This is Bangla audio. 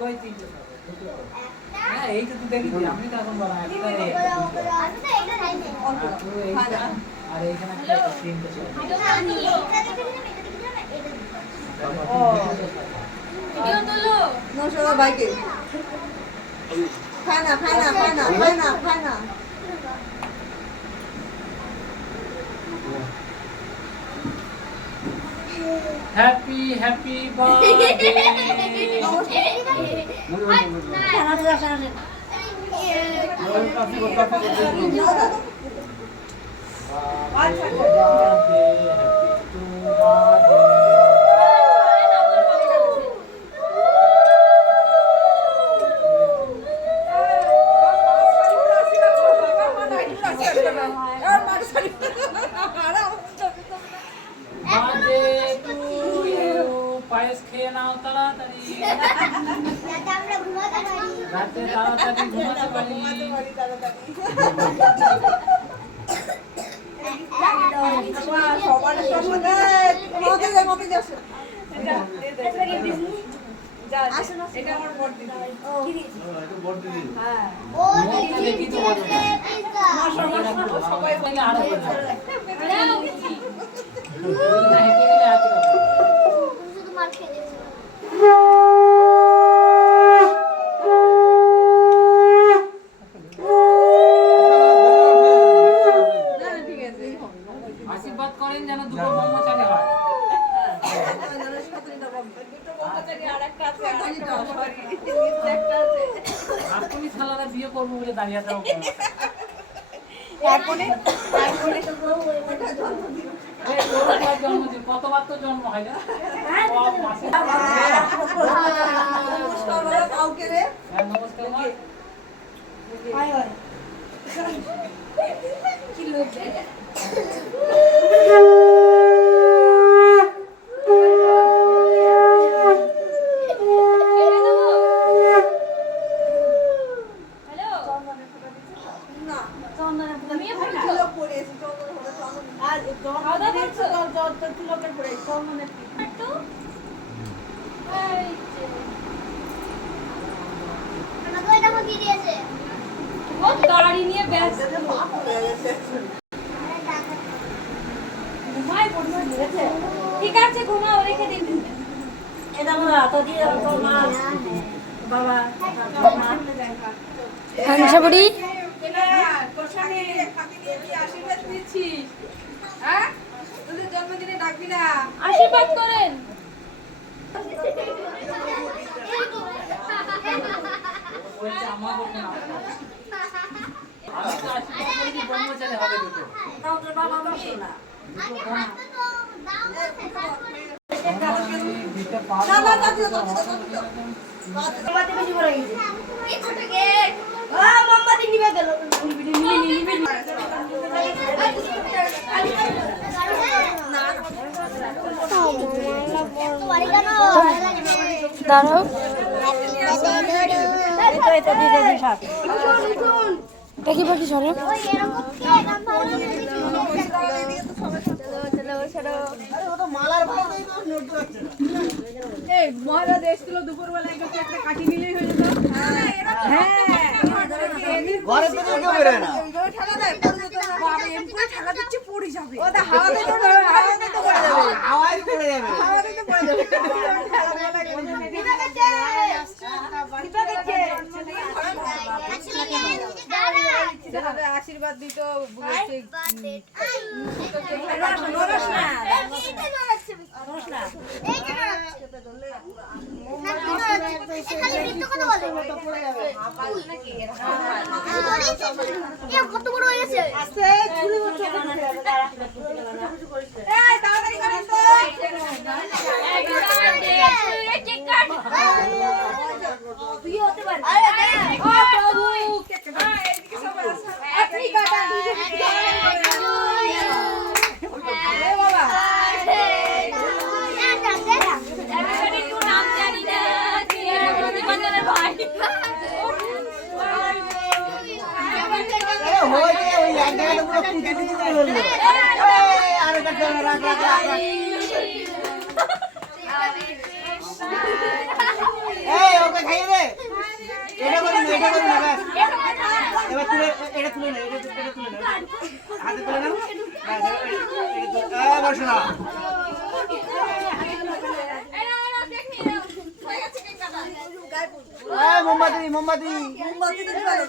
কই তিনটে হ্যাঁ এইটা তো দেখি আমি তো এখন বলা একটা আর এইখানে একটা তিনটে ছিল ও ভিডিও তোলো নশো বাইকে খানা খানা খানা খানা খানা হ্যাপি হ্যাপি বার্থডে পায়েস খেয়ে নাও তাড়াতাড়ি রাতে তাড়াতাড়ি ঘুমাতে পারি আশীর্বাদ করেন যেন দুটো ব্রহ্মচারী হয় আপনি শালারা বিয়ে করবো বলে দাঁড়িয়ে থাকো জন্মদিন কতবার তো জন্ম হয় না নমস্কার কি লোক গাড়ি নিয়ে ব্যস্ত ঠিক আছে ঘুমাও রেখে দিন এটা তো দিয়ে তো মা বাবা হাংসাবড়ি আশীর্বাদ দিচ্ছিস হ্যাঁ তোদের জন্মদিনে ডাকবি না আশীর্বাদ করেন ব্রহ্মচারী হবে দুটো দাঁড়াও দেখি পাখি সরে মহারাজ এসেছিল দুপুরবেলায় একটা কাঠি নিলেই হয়ে যেত ঠেলা দিচ্ছে পড়ে যাবে আশীর্বাদ দিত কত বড় হয়ে গেছে এই ওকে খাইয়ে দে এটা করুন না ব্যাস এবার তুলে এটা তুলে না এটা তুলে না হাতে তুলে নাও বসো না মোমবাতি মোমবাতি তো দিবা না।